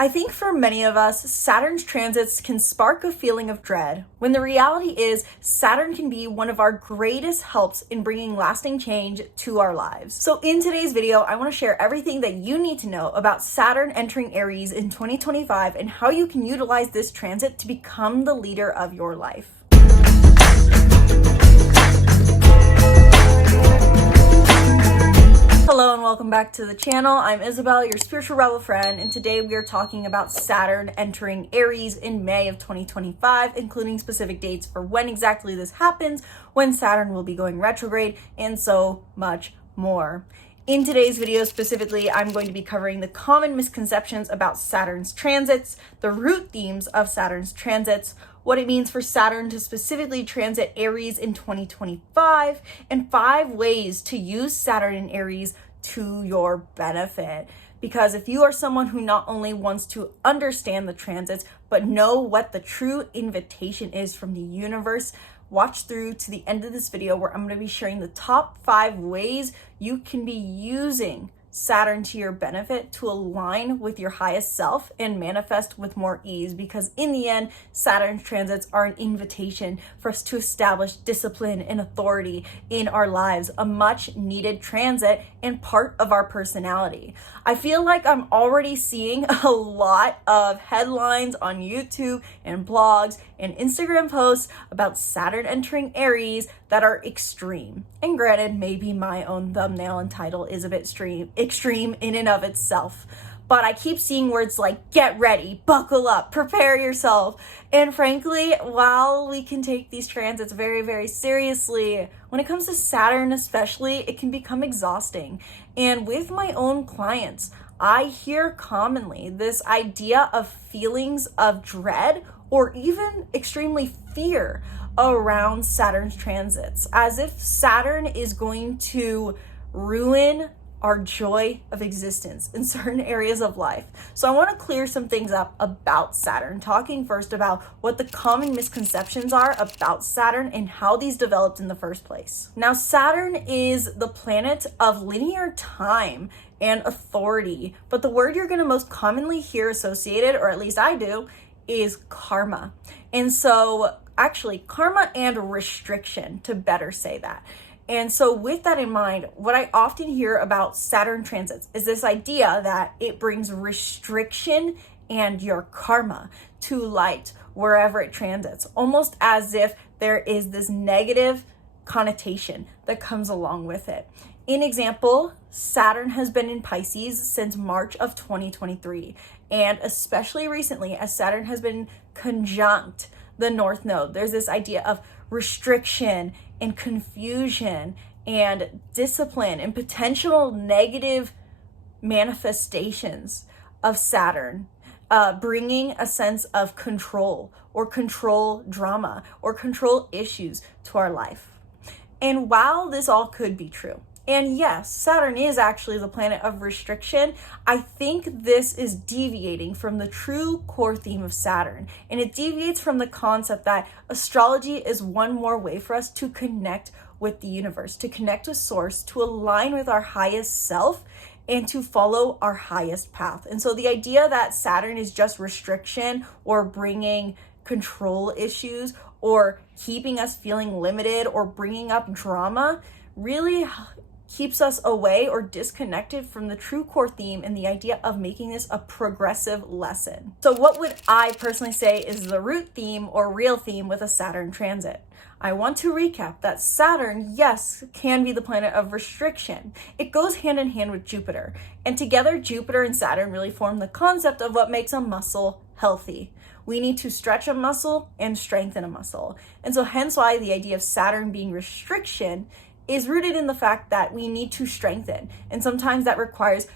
I think for many of us, Saturn's transits can spark a feeling of dread, when the reality is Saturn can be one of our greatest helps in bringing lasting change to our lives. So in today's video, I want to share everything that you need to know about Saturn entering Aries in 2025 and how you can utilize this transit to become the leader of your life. Hello and welcome back to the channel. I'm Isabel, your spiritual rebel friend, and today we are talking about Saturn entering Aries in May of 2025, including specific dates for when exactly this happens, when Saturn will be going retrograde, and so much more. In today's video specifically, I'm going to be covering the common misconceptions about Saturn's transits, the root themes of Saturn's transits, what it means for Saturn to specifically transit Aries in 2025, and 5 ways to use Saturn in Aries to your benefit. Because if you are someone who not only wants to understand the transits, but know what the true invitation is from the universe, watch through to the end of this video where I'm going to be sharing the top 5 ways you can be using Saturn to your benefit to align with your highest self and manifest with more ease, because in the end, Saturn's transits are an invitation for us to establish discipline and authority in our lives, a much needed transit and part of our personality. I feel like I'm already seeing a lot of headlines on YouTube and blogs and Instagram posts about Saturn entering Aries that are extreme. And granted, maybe my own thumbnail and title is a bit extreme in and of itself. But I keep seeing words like get ready, buckle up, prepare yourself. And frankly, while we can take these transits very, very seriously, when it comes to Saturn especially, it can become exhausting. And with my own clients, I hear commonly this idea of feelings of dread or even extremely fear around Saturn's transits, as if Saturn is going to ruin our joy of existence in certain areas of life. So I want to clear some things up about Saturn, talking first about what the common misconceptions are about Saturn and how these developed in the first place. Now, Saturn is the planet of linear time and authority, but the word you're going to most commonly hear associated, or at least I do, is karma. And so actually karma and restriction, to better say that. And so with that in mind, what I often hear about Saturn transits is this idea that it brings restriction and your karma to light wherever it transits, almost as if there is this negative connotation that comes along with it. In example, Saturn has been in Pisces since March of 2023, and especially recently as Saturn has been conjunct the North Node, there's this idea of restriction and confusion and discipline and potential negative manifestations of Saturn, bringing a sense of control or control drama or control issues to our life. And while this all could be true, and yes, Saturn is actually the planet of restriction, I think this is deviating from the true core theme of Saturn. And it deviates from the concept that astrology is one more way for us to connect with the universe, to connect with source, to align with our highest self, and to follow our highest path. And so the idea that Saturn is just restriction or bringing control issues or keeping us feeling limited or bringing up drama really keeps us away or disconnected from the true core theme and the idea of making this a progressive lesson. So what would I personally say is the root theme or real theme with a Saturn transit? I want to recap that Saturn, yes, can be the planet of restriction. It goes hand in hand with Jupiter, and together Jupiter and Saturn really form the concept of what makes a muscle healthy. We need to stretch a muscle and strengthen a muscle. And so hence why the idea of Saturn being restriction is rooted in the fact that we need to strengthen. And sometimes that requires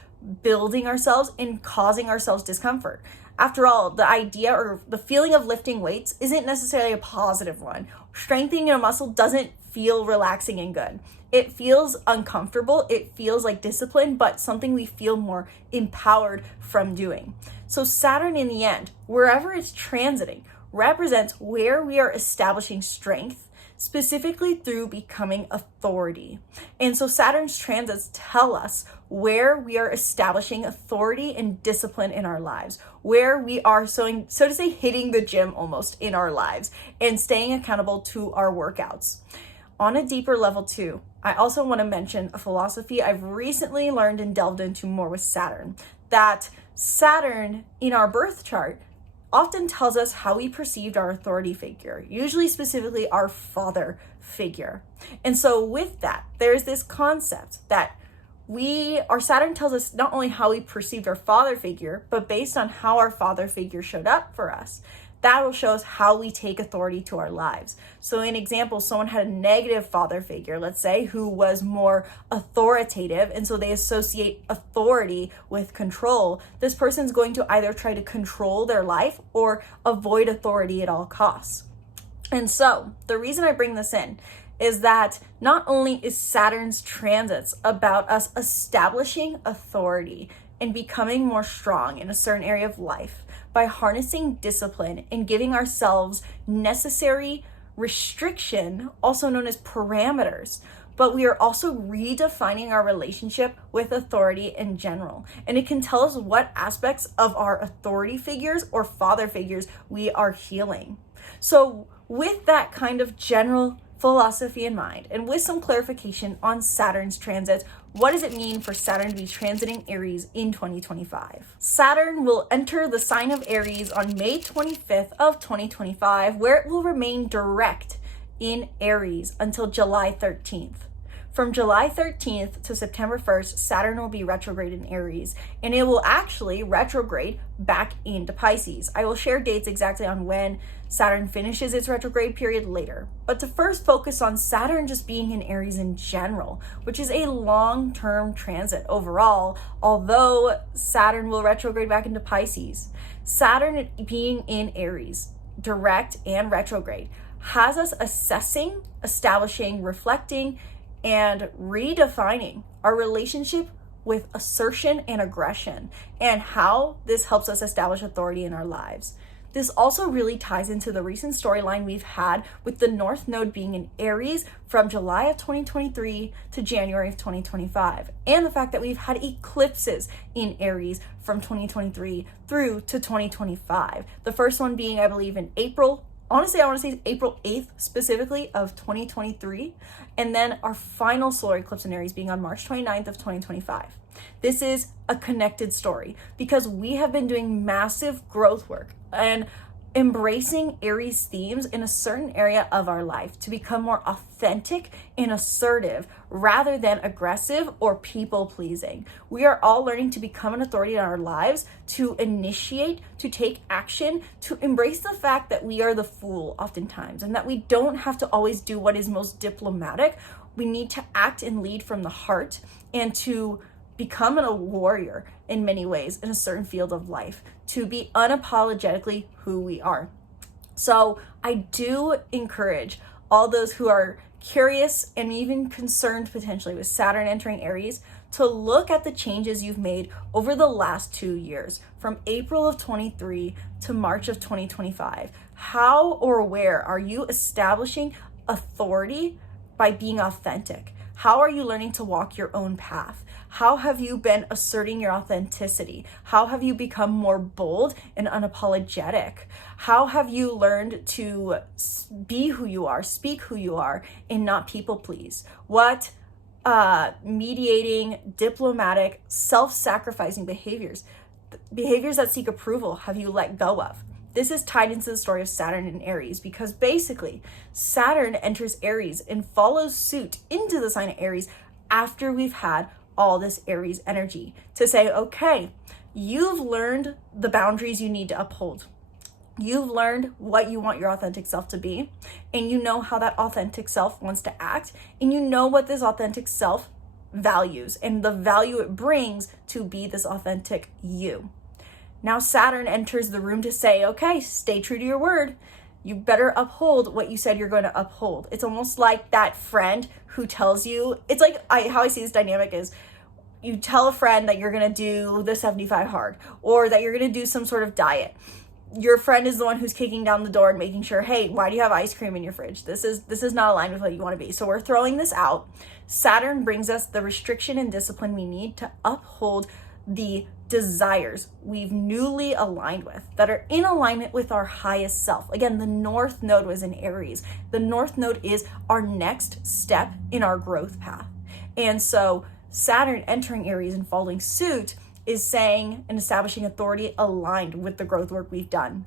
building ourselves and causing ourselves discomfort. After all, the idea or the feeling of lifting weights isn't necessarily a positive one. Strengthening a muscle doesn't feel relaxing and good. It feels uncomfortable. It feels like discipline, but something we feel more empowered from doing. So Saturn in the end, wherever it's transiting, represents where we are establishing strength, specifically through becoming authority. And so Saturn's transits tell us where we are establishing authority and discipline in our lives, where we are so to say hitting the gym almost in our lives and staying accountable to our workouts. On a deeper level too, I also want to mention a philosophy I've recently learned and delved into more with Saturn, that Saturn in our birth chart often tells us how we perceived our authority figure, usually specifically our father figure. And so with that, there's this concept that our Saturn tells us not only how we perceived our father figure, but based on how our father figure showed up for us, that will show us how we take authority to our lives. So in example, someone had a negative father figure, let's say, who was more authoritative, and so they associate authority with control. This person's going to either try to control their life or avoid authority at all costs. And so the reason I bring this in is that not only is Saturn's transits about us establishing authority and becoming more strong in a certain area of life, by harnessing discipline and giving ourselves necessary restriction, also known as parameters, but we are also redefining our relationship with authority in general. And it can tell us what aspects of our authority figures or father figures we are healing. So with that kind of general philosophy in mind, and with some clarification on Saturn's transits, what does it mean for Saturn to be transiting Aries in 2025? Saturn will enter the sign of Aries on May 25th of 2025, where it will remain direct in Aries until July 13th. From July 13th to September 1st, Saturn will be retrograde in Aries, and it will actually retrograde back into Pisces. I will share dates exactly on when Saturn finishes its retrograde period later. But to first focus on Saturn just being in Aries in general, which is a long-term transit overall, although Saturn will retrograde back into Pisces. Saturn being in Aries, direct and retrograde, has us assessing, establishing, reflecting, and redefining our relationship with assertion and aggression, and how this helps us establish authority in our lives. This also really ties into the recent storyline we've had with the North Node being in Aries from July of 2023 to January of 2025, and the fact that we've had eclipses in Aries from 2023 through to 2025. The first one being, I believe, in April. Honestly, I want to say April 8th specifically of 2023, and then our final solar eclipse in Aries being on March 29th of 2025. This is a connected story because we have been doing massive growth work and embracing Aries themes in a certain area of our life to become more authentic and assertive rather than aggressive or people-pleasing. We are all learning to become an authority in our lives, to initiate, to take action, to embrace the fact that we are the fool oftentimes and that we don't have to always do what is most diplomatic. We need to act and lead from the heart and to become a warrior in many ways in a certain field of life, to be unapologetically who we are. So I do encourage all those who are curious and even concerned potentially with Saturn entering Aries to look at the changes you've made over the last 2 years, from April of 23 to March of 2025. How or where are you establishing authority by being authentic? How are you learning to walk your own path? How have you been asserting your authenticity? How have you become more bold and unapologetic? How have you learned to be who you are, speak who you are, and not people please? What mediating, diplomatic, self-sacrificing behaviors that seek approval have you let go of? This is tied into the story of Saturn in Aries because basically Saturn enters Aries and follows suit into the sign of Aries after we've had all this Aries energy to say, okay, you've learned the boundaries you need to uphold. You've learned what you want your authentic self to be, and you know how that authentic self wants to act, and you know what this authentic self values and the value it brings to be this authentic you. Now Saturn enters the room to say, okay, stay true to your word. You better uphold what you said you're going to uphold. It's almost like that friend who tells you, it's like how I see this dynamic is, you tell a friend that you're going to do the 75 hard or that you're going to do some sort of diet. your friend is the one who's kicking down the door and making sure, hey, why do you have ice cream in your fridge? This is not aligned with what you want to be. So we're throwing this out. Saturn brings us the restriction and discipline we need to uphold the desires we've newly aligned with that are in alignment with our highest self. Again, the North Node was in Aries. The North Node is our next step in our growth path. And so Saturn entering Aries and following suit is saying and establishing authority aligned with the growth work we've done.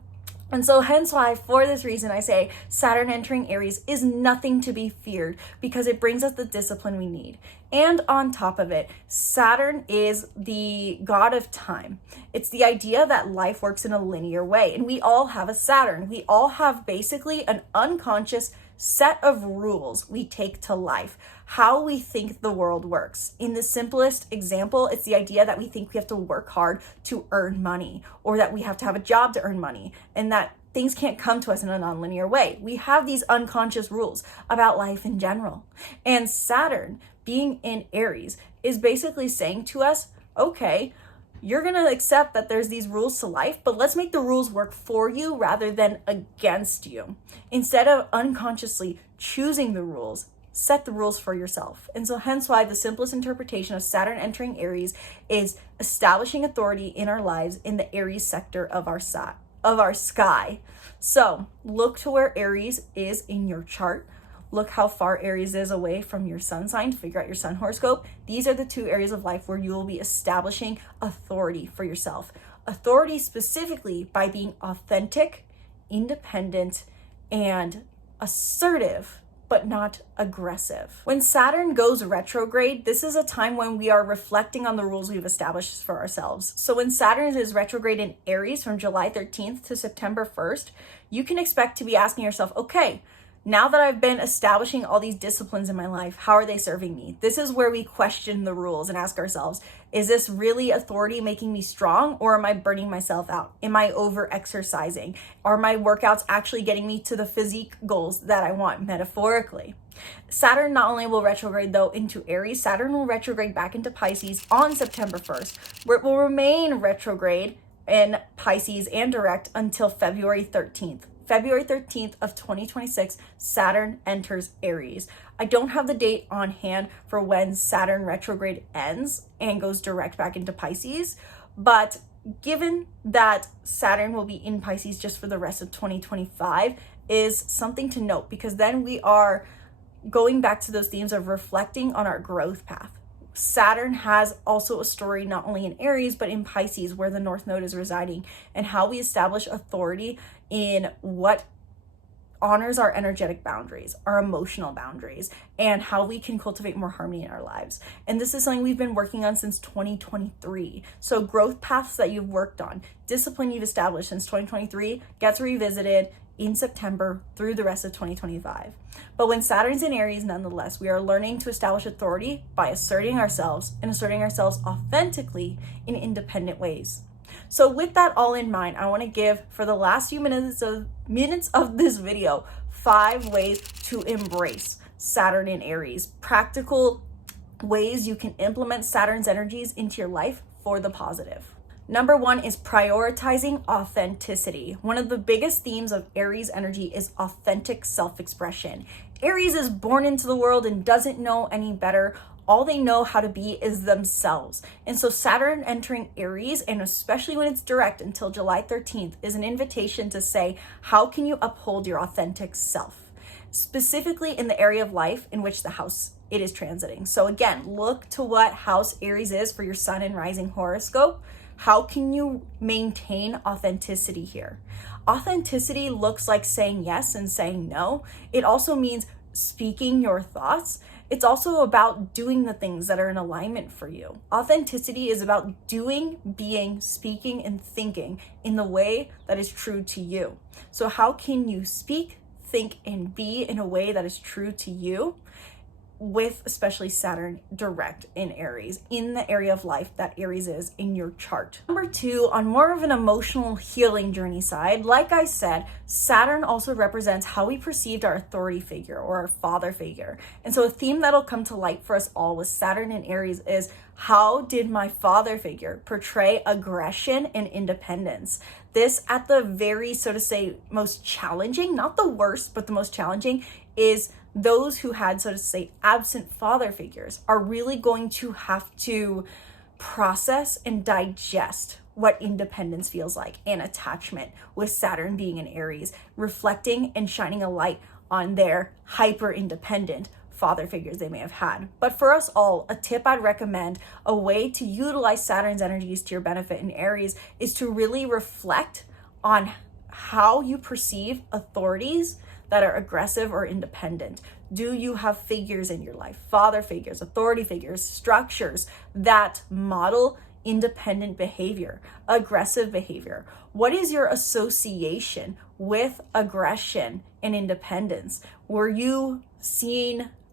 And so hence why, for this reason, I say Saturn entering Aries is nothing to be feared because it brings us the discipline we need. And on top of it, Saturn is the god of time. It's the idea that life works in a linear way. And we all have a Saturn. We all have basically an unconscious set of rules we take to life, how we think the world works. In the simplest example, it's the idea that we think we have to work hard to earn money, or that we have to have a job to earn money, and that things can't come to us in a nonlinear way. We have these unconscious rules about life in general. And Saturn, being in Aries, is basically saying to us, okay, you're going to accept that there's these rules to life, but let's make the rules work for you rather than against you. Instead of unconsciously choosing the rules, set the rules for yourself. And so hence why the simplest interpretation of Saturn entering Aries is establishing authority in our lives in the Aries sector of our sky. So look to where Aries is in your chart. Look how far Aries is away from your sun sign to figure out your sun horoscope. These are the two areas of life where you will be establishing authority for yourself. Authority specifically by being authentic, independent, and assertive, but not aggressive. When Saturn goes retrograde, this is a time when we are reflecting on the rules we've established for ourselves. So when Saturn is retrograde in Aries from July 13th to September 1st, you can expect to be asking yourself, okay, now that I've been establishing all these disciplines in my life, how are they serving me? This is where we question the rules and ask ourselves, is this really authority making me strong, or am I burning myself out? Am I over exercising? Are my workouts actually getting me to the physique goals that I want metaphorically? Saturn not only will retrograde though into Aries, Saturn will retrograde back into Pisces on September 1st, where it will remain retrograde in Pisces and direct until February 13th. February 13th of 2026, Saturn enters Aries. I don't have the date on hand for when Saturn retrograde ends and goes direct back into Pisces, but given that Saturn will be in Pisces just for the rest of 2025 is something to note, because then we are going back to those themes of reflecting on our growth path. Saturn has also a story not only in Aries, but in Pisces, where the North Node is residing, and how we establish authority in what honors our energetic boundaries, our emotional boundaries, and how we can cultivate more harmony in our lives. And this is something we've been working on since 2023. So growth paths that you've worked on, discipline you've established since 2023 gets revisited in September through the rest of 2025. But when Saturn's in Aries, nonetheless, we are learning to establish authority by asserting ourselves and asserting ourselves authentically in independent ways. So with that all in mind, I want to give, for the last few minutes of this video, 5 ways to embrace Saturn in Aries. Practical ways you can implement Saturn's energies into your life for the positive. Number 1 is prioritizing authenticity. One of the biggest themes of Aries energy is authentic self-expression. Aries is born into the world and doesn't know any better. All they know how to be is themselves. And so Saturn entering Aries, and especially when it's direct until July 13th, is an invitation to say, how can you uphold your authentic self? Specifically in the area of life in which the house it is transiting. So again, look to what house Aries is for your sun and rising horoscope. How can you maintain authenticity here? Authenticity looks like saying yes and saying no. It also means speaking your thoughts. It's also about doing the things that are in alignment for you. Authenticity is about doing, being, speaking, and thinking in the way that is true to you. So how can you speak, think, and be in a way that is true to you, with especially Saturn direct in Aries, in the area of life that Aries is in your chart. Number 2, on more of an emotional healing journey side, like I said, Saturn also represents how we perceived our authority figure or our father figure. And so a theme that'll come to light for us all with Saturn in Aries is, how did my father figure portray aggression and independence? This, at the very, so to say, most challenging, not the worst, but the most challenging, is those who had, so to say, absent father figures are really going to have to process and digest what independence feels like and attachment, with Saturn being in Aries, reflecting and shining a light on their hyper independent father figures they may have had. But for us all, a tip I'd recommend, a way to utilize Saturn's energies to your benefit in Aries, is to really reflect on how you perceive authorities that are aggressive or independent. Do you have figures in your life, father figures, authority figures, structures that model independent behavior, aggressive behavior? What is your association with aggression and independence?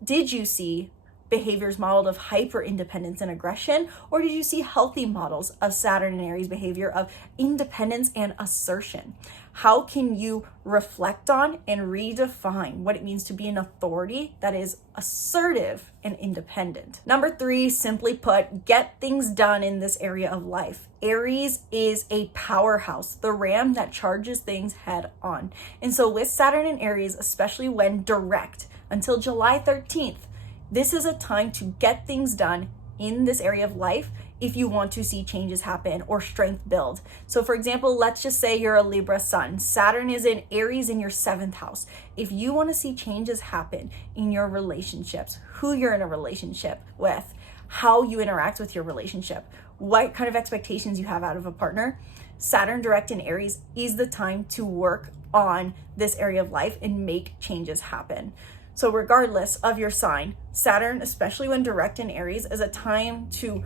Did you see behaviors modeled of hyper independence and aggression, or did you see healthy models of Saturn and Aries behavior of independence and assertion? How can you reflect on and redefine what it means to be an authority that is assertive and independent? Number 3, simply put, get things done in this area of life. Aries is a powerhouse, the ram that charges things head on. And so with Saturn and Aries, especially when direct until July 13th, this is a time to get things done in this area of life if you want to see changes happen or strength build. So for example, let's just say you're a Libra sun. Saturn is in Aries in your 7th house. If you want to see changes happen in your relationships, who you're in a relationship with, how you interact with your relationship, what kind of expectations you have out of a partner, Saturn direct in Aries is the time to work on this area of life and make changes happen. So regardless of your sign, Saturn, especially when direct in Aries, is a time to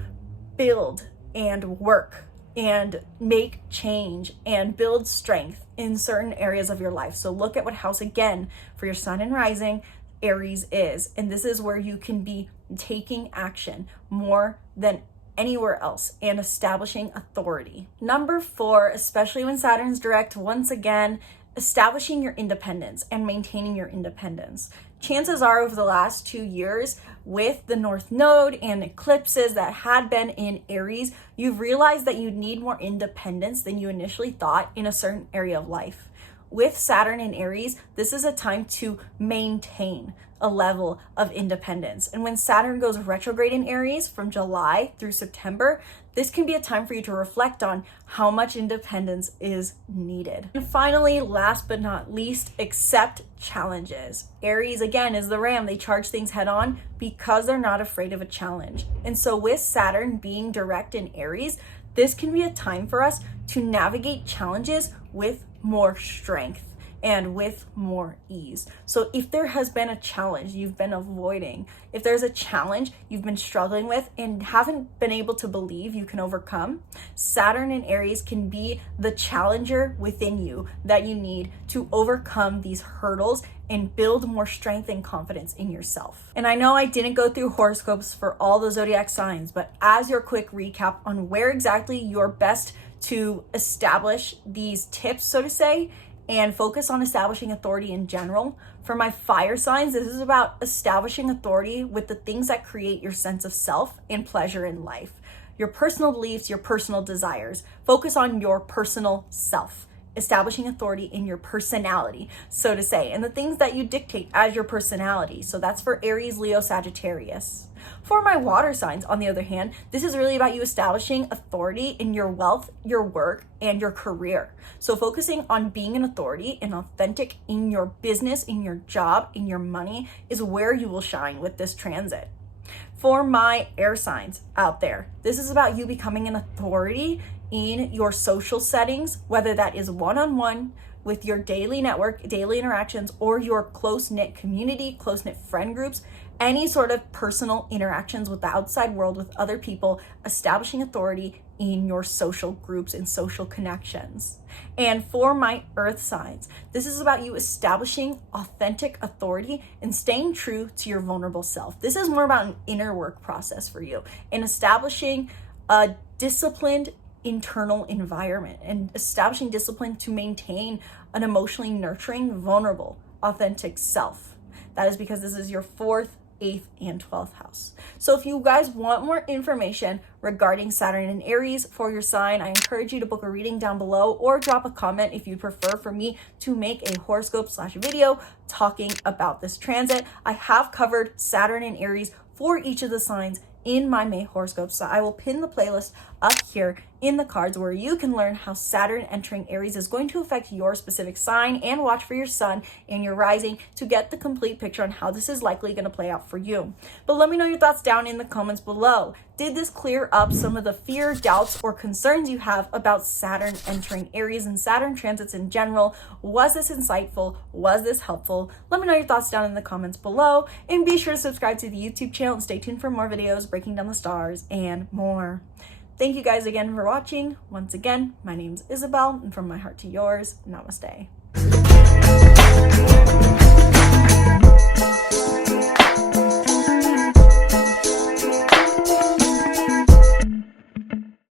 build and work and make change and build strength in certain areas of your life. So look at what house, again, for your sun and rising, Aries is. And this is where you can be taking action more than anywhere else and establishing authority. Number 4, especially when Saturn's direct, once again, establishing your independence and maintaining your independence. Chances are over the last 2 years, with the North Node and eclipses that had been in Aries, you've realized that you need more independence than you initially thought in a certain area of life. With Saturn in Aries, this is a time to maintain a level of independence. And when Saturn goes retrograde in Aries from July through September, this can be a time for you to reflect on how much independence is needed. And finally, last but not least, accept challenges. Aries, again, is the ram. They charge things head on because they're not afraid of a challenge. And so with Saturn being direct in Aries, this can be a time for us to navigate challenges with more strength and with more ease. So if there has been a challenge you've been avoiding, if there's a challenge you've been struggling with and haven't been able to believe you can overcome, Saturn in Aries can be the challenger within you that you need to overcome these hurdles and build more strength and confidence in yourself. And I know I didn't go through horoscopes for all the zodiac signs, but as your quick recap on where exactly you're best to establish these tips, so to say, and focus on establishing authority in general. For my fire signs, this is about establishing authority with the things that create your sense of self and pleasure in life. Your personal beliefs, your personal desires. Focus on your personal self. Establishing authority in your personality, so to say, and the things that you dictate as your personality. So that's for Aries, Leo, Sagittarius. For my water signs, on the other hand, this is really about you establishing authority in your wealth, your work, and your career. So focusing on being an authority and authentic in your business, in your job, in your money is where you will shine with this transit. For my air signs out there, this is about you becoming an authority in your social settings, whether that is one-on-one with your daily network, daily interactions, or your close-knit community, close-knit friend groups, any sort of personal interactions with the outside world, with other people, establishing authority in your social groups and social connections. And for my earth signs, this is about you establishing authentic authority and staying true to your vulnerable self. This is more about an inner work process for you and establishing a disciplined internal environment and establishing discipline to maintain an emotionally nurturing, vulnerable, authentic self. That is because this is your 4th 8th, and 12th house. So if you guys want more information regarding Saturn in Aries for your sign, I encourage you to book a reading down below or drop a comment if you'd prefer for me to make a horoscope/video talking about this transit. I have covered Saturn in Aries for each of the signs in my May horoscope, so I will pin the playlist up here in the cards where you can learn how Saturn entering Aries is going to affect your specific sign, and watch for your sun and your rising to get the complete picture on how this is likely going to play out for you. But let me know your thoughts down in the comments below. Did this clear up some of the fear, doubts, or concerns you have about Saturn entering Aries and Saturn transits in general? Was this insightful? Was this helpful? Let me know your thoughts down in the comments below, and be sure to subscribe to the YouTube channel and stay tuned for more videos breaking down the stars and more. Thank you guys again for watching. Once again, my name's Isabel, and from my heart to yours, namaste.